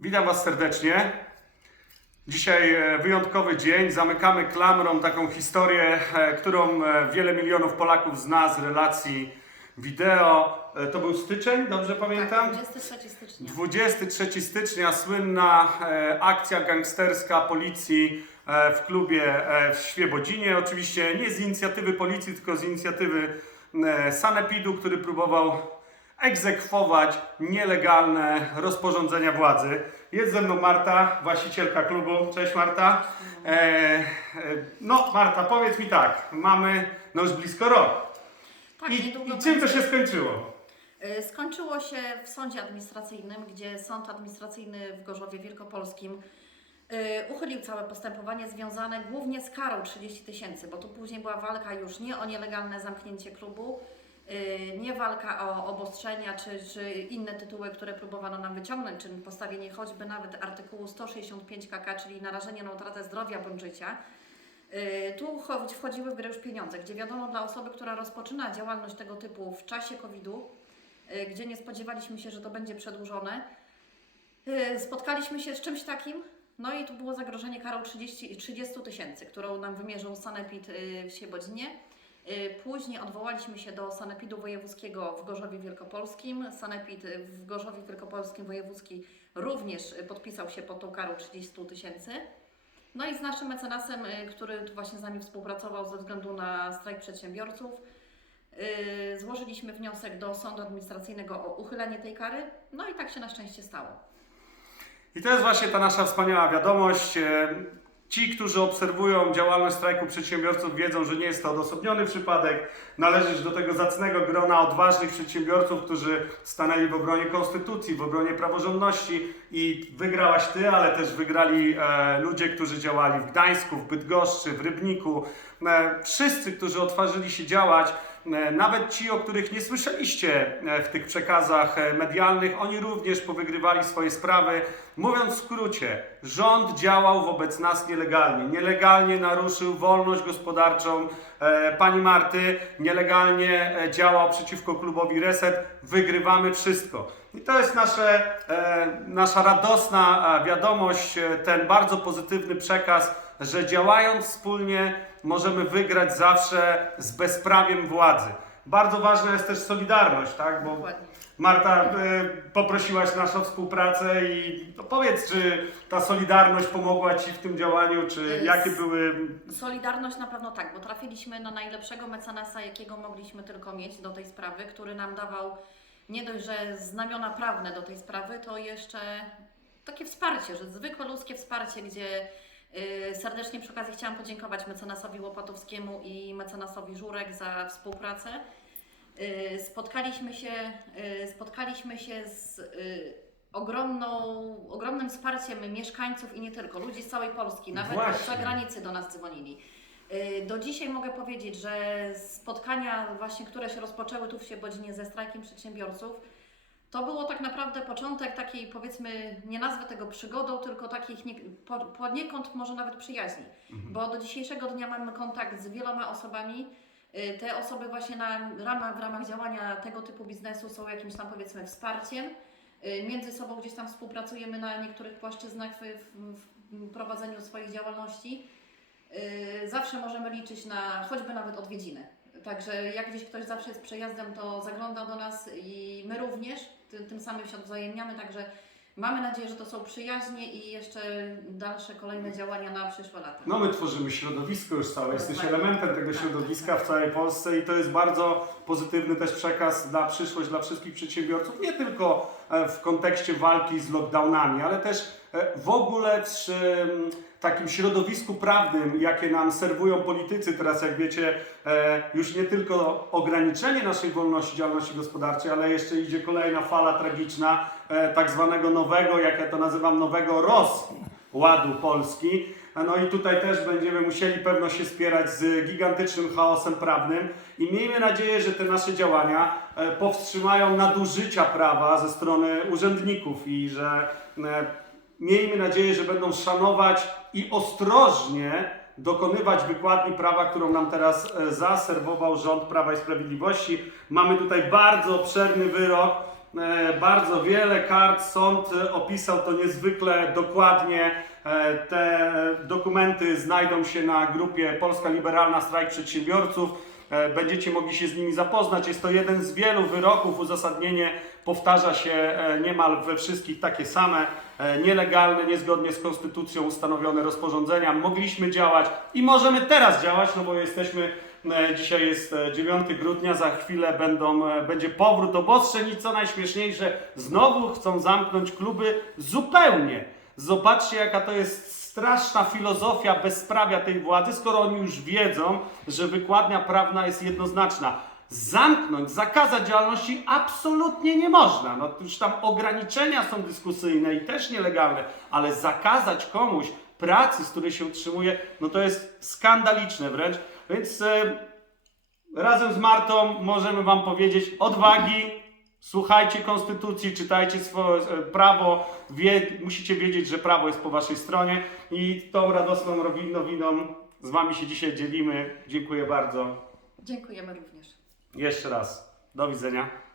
Witam Was serdecznie. Dzisiaj e, wyjątkowy dzień. Zamykamy klamrą taką historię, e, którą e, wiele milionów Polaków zna z relacji wideo. To był styczeń, dobrze pamiętam? Tak, 23 stycznia. 23 stycznia słynna akcja gangsterska policji w klubie w Świebodzinie. Oczywiście nie z inicjatywy policji, tylko z inicjatywy Sanepidu, który próbował egzekwować nielegalne rozporządzenia władzy. Jest ze mną Marta, właścicielka klubu. Cześć Marta. E, e, no Marta, powiedz mi tak, mamy no już blisko rok. Tak, I, niedługo I czym to się skończyło? Y, Skończyło się w sądzie administracyjnym, gdzie Sąd Administracyjny w Gorzowie Wielkopolskim uchylił całe postępowanie związane głównie z karą 30 tysięcy, bo tu później była walka już nie o nielegalne zamknięcie klubu, nie walka o obostrzenia czy, czy inne tytuły, które próbowano nam wyciągnąć, czy postawienie choćby nawet artykułu 165 KK, czyli narażenie na utratę zdrowia bądź życia. Y, Tu cho- wchodziły w grę już pieniądze, gdzie wiadomo dla osoby, która rozpoczyna działalność tego typu w czasie COVID-u, y, gdzie nie spodziewaliśmy się, że to będzie przedłużone, y, spotkaliśmy się z czymś takim, no i tu było zagrożenie karą 30 30 tysięcy, którą nam wymierzył Sanepid y, w Siebodzinie. Y, Później odwołaliśmy się do Sanepidu Wojewódzkiego w Gorzowie Wielkopolskim. Sanepid w Gorzowie Wielkopolskim Wojewódzki również podpisał się pod tą karą 30 tysięcy. No i z naszym mecenasem, y, który tu właśnie z nami współpracował ze względu na strajk przedsiębiorców, y, złożyliśmy wniosek do sądu administracyjnego o uchylenie tej kary. No i tak się na szczęście stało. I to jest właśnie ta nasza wspaniała wiadomość. Ci, którzy obserwują działalność strajku przedsiębiorców, wiedzą, że nie jest to odosobniony przypadek. Należysz do tego zacnego grona odważnych przedsiębiorców, którzy stanęli w obronie konstytucji, w obronie praworządności i wygrałaś ty, ale też wygrali e, ludzie, którzy działali w Gdańsku, w Bydgoszczy, w Rybniku. E, wszyscy, którzy otworzyli się działać, Nawet ci, o których nie słyszeliście e, w tych przekazach e, medialnych, oni również powygrywali swoje sprawy. Mówiąc w skrócie, rząd działał wobec nas nielegalnie. Nielegalnie naruszył wolność gospodarczą e, pani Marty, nielegalnie e, działał przeciwko klubowi Reset. Wygrywamy wszystko. I to jest nasze, e, nasza radosna e, wiadomość, e, ten bardzo pozytywny przekaz, że działając wspólnie możemy wygrać zawsze z bezprawiem władzy. Bardzo ważna jest też solidarność, tak? Bo Dokładnie. Marta, e, poprosiłaś nas o współpracę i no powiedz, czy ta solidarność pomogła Ci w tym działaniu, czy Jest. jakie były... Solidarność na pewno tak, bo trafiliśmy na najlepszego mecenasa, jakiego mogliśmy tylko mieć do tej sprawy, który nam dawał nie dość, że znamiona prawne do tej sprawy, to jeszcze takie wsparcie, że zwykłe ludzkie wsparcie, gdzie serdecznie przy okazji chciałam podziękować mecenasowi Łopatowskiemu i mecenasowi Żurek za współpracę. Y, spotkaliśmy się, y, spotkaliśmy się z y, ogromną, ogromnym wsparciem mieszkańców i nie tylko, ludzi z całej Polski, nawet Właśnie. z zagranicy do nas dzwonili. Y, Do dzisiaj mogę powiedzieć, że spotkania właśnie, które się rozpoczęły tu w Siebodzinie ze strajkiem przedsiębiorców, to było tak naprawdę początek takiej powiedzmy, nie nazwę tego przygodą, tylko takich nie, po, poniekąd może nawet przyjaźni. Bo do dzisiejszego dnia mamy kontakt z wieloma osobami. Y, Te osoby właśnie na ramach, w ramach działania tego typu biznesu są jakimś tam powiedzmy wsparciem. Y, Między sobą gdzieś tam współpracujemy na niektórych płaszczyznach w, w, w prowadzeniu swoich działalności. Y, Zawsze możemy liczyć na choćby nawet odwiedziny. Także jak gdzieś ktoś zawsze jest przejazdem, to zagląda do nas i my również tym, tym samym się odwzajemniamy. Także mamy nadzieję, że to są przyjaźnie i jeszcze dalsze kolejne działania na przyszłe lata. No my tworzymy środowisko już całe, jesteś Dokładnie. elementem tego Tak, środowiska tak, w całej Polsce i to jest bardzo pozytywny też przekaz na przyszłość dla wszystkich przedsiębiorców, nie tylko e, w kontekście walki z lockdownami, ale też e, w ogóle m, takim środowisku prawnym, jakie nam serwują politycy teraz, jak wiecie, e, już nie tylko ograniczenie naszej wolności działalności gospodarczej, ale jeszcze idzie kolejna fala tragiczna e, tak zwanego nowego, jak ja to nazywam, nowego rozładu Polski. No i tutaj też będziemy musieli pewno się spierać z gigantycznym chaosem prawnym i miejmy nadzieję, że te nasze działania e, powstrzymają nadużycia prawa ze strony urzędników i że miejmy nadzieję, że będą szanować i ostrożnie dokonywać wykładni prawa, którą nam teraz e, zaserwował rząd Prawa i Sprawiedliwości. Mamy tutaj bardzo obszerny wyrok e, bardzo wiele kart. Sąd e, opisał to niezwykle dokładnie. Te dokumenty znajdą się na grupie Polska Liberalna Strajk Przedsiębiorców. Będziecie mogli się z nimi zapoznać. Jest to jeden z wielu wyroków. Uzasadnienie powtarza się e, niemal we wszystkich takie same. E, Nielegalne, niezgodnie z konstytucją ustanowione rozporządzenia. Mogliśmy działać i możemy teraz działać, no bo jesteśmy E, Dzisiaj jest e, 9 grudnia, za chwilę będą, będzie powrót obostrzeń i co najśmieszniejsze, znowu chcą zamknąć kluby zupełnie. Zobaczcie, jaka to jest straszna filozofia bezprawia tej władzy, skoro oni już wiedzą, że wykładnia prawna jest jednoznaczna. Zamknąć, zakazać działalności absolutnie nie można. No już tam ograniczenia są dyskusyjne i też nielegalne, ale zakazać komuś pracy, z której się utrzymuje, no to jest skandaliczne wręcz. Więc e, razem z Martą możemy Wam powiedzieć odwagi, słuchajcie konstytucji, czytajcie swoje e, prawo, wie, musicie wiedzieć, że prawo jest po Waszej stronie i tą radosną nowiną z Wami się dzisiaj dzielimy. Dziękuję bardzo. Dziękujemy również. Jeszcze raz. Do widzenia.